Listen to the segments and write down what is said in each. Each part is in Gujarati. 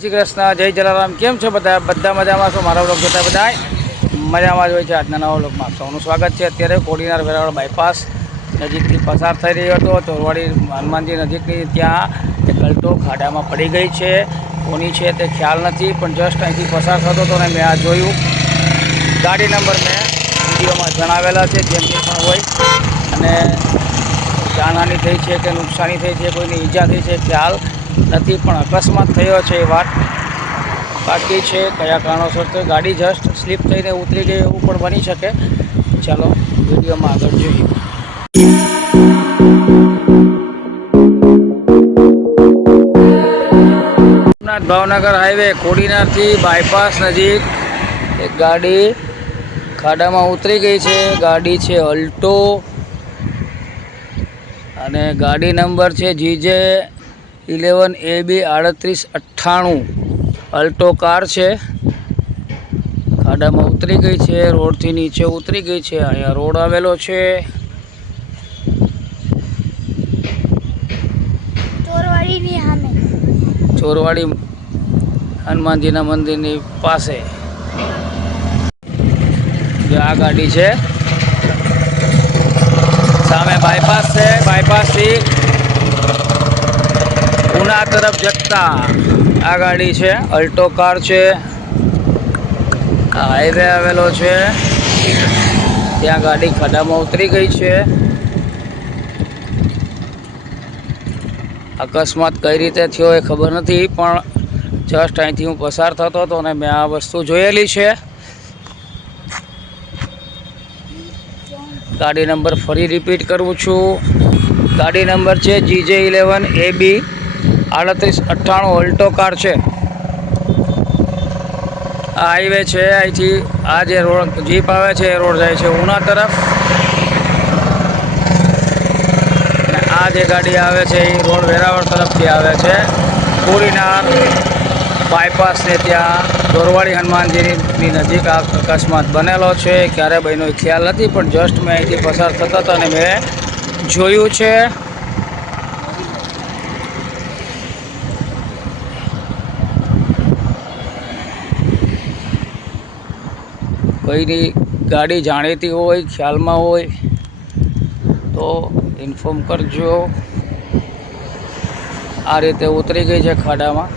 શ્રી કૃષ્ણ, જય જલારામ. કેમ છો બધા? બધા મજામાં છો? મારા વ્લોગ જોતા બધા મજામાં જ હોય છે. આજના નવા વ્લોગમાં સૌનું સ્વાગત છે. અત્યારે કોડીનાર વેરાવળ બાયપાસ નજીકથી પસાર થઈ રહ્યો હતો. ચોરવાડી હનુમાનજી નજીકની ત્યાં એક અલ્ટો ખાડામાં પડી ગઈ છે. કોની છે તે ખ્યાલ નથી, પણ જસ્ટ અહીંથી પસાર થતો હતો ને મેં આ જોયું. ગાડી નંબર મેં વિડીયોમાં જણાવેલા છે, જેમની પણ હોય. અને જાનહાની થઈ છે કે નુકસાની થઈ છે, કોઈની ઈજા થઈ છે ખ્યાલ નથી, પણ અકસ્માત થયો છે એ વાત બાકી છે. કયા કારણોસર તો ગાડી જસ્ટ સ્લીપ થઈને ઉતરી ગઈ એવું પણ બની શકે. ચાલો વિડીયોમાં આગળ જોઈએ. ભાવનગર હાઈવે કોડીનારથી બાયપાસ નજીક એક ગાડી ખાડામાં ઉતરી ગઈ છે. ગાડી છે અલ્ટો અને ગાડી નંબર છે GJ 11AB 3898. અલ્ટો કાર છે. ખાડામાં ઉતરી ગઈ છે, રોડથી નીચે ઉતરી ગઈ છે. અહીંયા રોડ આવેલો છે. ચોરવાડી હનુમાનજીના મંદિરની પાસે જો આ ગાડી છે. સામે બાયપાસ છે. બાયપાસથી ઉના તરફ જતા આ ગાડી છે. અલ્ટો કાર છે. આ હાઈવે આવેલો છે. ત્યાં ગાડી ખાડામાં ઉતરી ગઈ છે. અકસ્માત કઈ રીતે થયો એ ખબર નથી, પણ જસ્ટ અહીંથી હું પસાર થતો હતો અને મેં આ વસ્તુ જોયેલી છે. ગાડી નંબર ફરી રિપીટ કરું છું. ગાડી નંબર છે GJ 11AB 3898. અલ્ટો કાર છે. આ હાઈવે છે. અહીંથી આ જે રોડ જીપ આવે છે એ રોડ જાય છે ઉના તરફ. આ જે ગાડી આવે છે એ રોડ વેરાવળ તરફથી આવે છે. કોડીનાર બાયપાસને ત્યાં ચોરવાડી હનુમાનજીની નજીક આ અકસ્માત બનેલો છે. ક્યારે બન્યો ખ્યાલ નથી, પણ જસ્ટ મેં અહીંથી પસાર થતા હતા અને મેં જોયું છે. કોઈની ગાડી જાણીતી હોય, ખ્યાલમાં હોય તો ઇન્ફોર્મ કરજો. આ રીતે ઉતરી ગઈ છે ખાડામાં.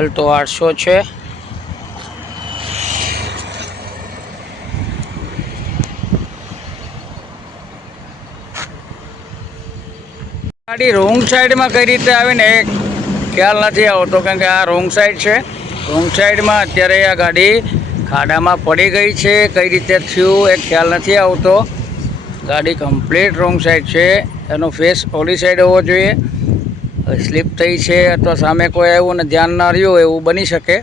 અલ્ટો 800 છે. ગાડી રોંગ સાઈડમાં કઈ રીતે આવીને એ ખ્યાલ નથી આવતો, કારણ કે આ રોંગ સાઈડ છે. રોંગ સાઈડમાં અત્યારે આ ગાડી ખાડામાં પડી ગઈ છે. કઈ રીતે થયું એ ખ્યાલ નથી આવતો. ગાડી કમ્પ્લીટ રોંગ સાઈડ છે. એનો ફેસ ઓલી સાઈડ હોવો જોઈએ. સ્લીપ થઈ છે અથવા સામે કોઈ આવ્યું ને ધ્યાન ના રહ્યું એવું બની શકે.